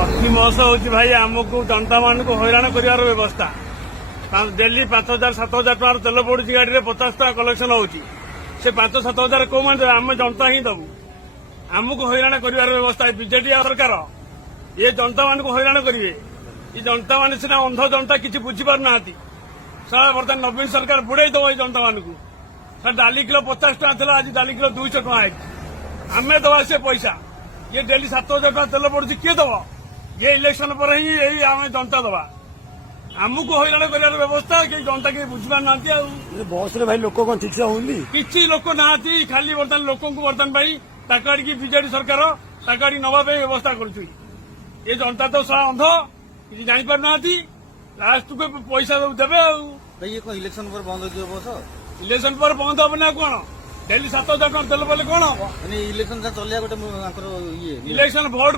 ଅତି ମହସ ହଉଛି ଭାଇ ଆମକୁ ଜନତା ମାନଙ୍କୁ ହଇରାଣ କରିବାର ବ୍ୟବସ୍ଥା। ଡେଲି 5,000 7,000 ଟଙ୍କାର ତେଲ ପଡୁଛି ଗାଡିରେ 50 ଟଙ୍କା କଲେକ୍ସନ ହଉଛି। ସେ 5,000 7,000 କୋଉମାନେ ଦେବେ? ଆମେ ଜନତା ହିଁ ଦବୁ। ଆମକୁ ହଇରାଣ କରିବାର ବ୍ୟବସ୍ଥା ବିଜେଡି ସରକାର ଏ ଜନତା ମାନଙ୍କୁ ହଇରାଣ କରିବେ। ଏ ଜନତା ମାନେ ସିନା ଅନ୍ଧ ଜନତା କିଛି ବୁଝିପାରୁନାହାନ୍ତି। ସାରା ବର୍ତ୍ତମାନ ନବୀନ ସରକାର ବୁଡେଇ ଦବ ଏ ଜନତା ମାନଙ୍କୁ। ଡାଲି କିଲୋ 50 ଟଙ୍କା ଥିଲା, ଆଜି ଡାଲି କିଲୋ 200 ଟଙ୍କା ହେଇଛି। ଆମେ ଦବା ସେ ପଇସା। ये डेली 7,000 टका तेल पड़ुଛି किए दब? ये इलेक्शन पर ही यही आम जनता दबा। आमको हईराण कर व्यवस्था कि जनता कहीं बुझीपार ना बस रे भाई लोक कौन ठीक से होली किसी लोक ना खाली बर्तमान लोक बर्तमान ताकि बीजेडी सरकार ताकि नवा व्यवस्था कर जनता तो सारा अंध कि जापार ना लास्ट को पैसा सब देवे। ये कौन इलेक्शन पर बंद हो बस? इलेक्शन पर बंद हम ना कौन डेली 7,000 टका तेल पड़े कौन हम? इलेक्शन चलिया गोटे इलेक्शन भोट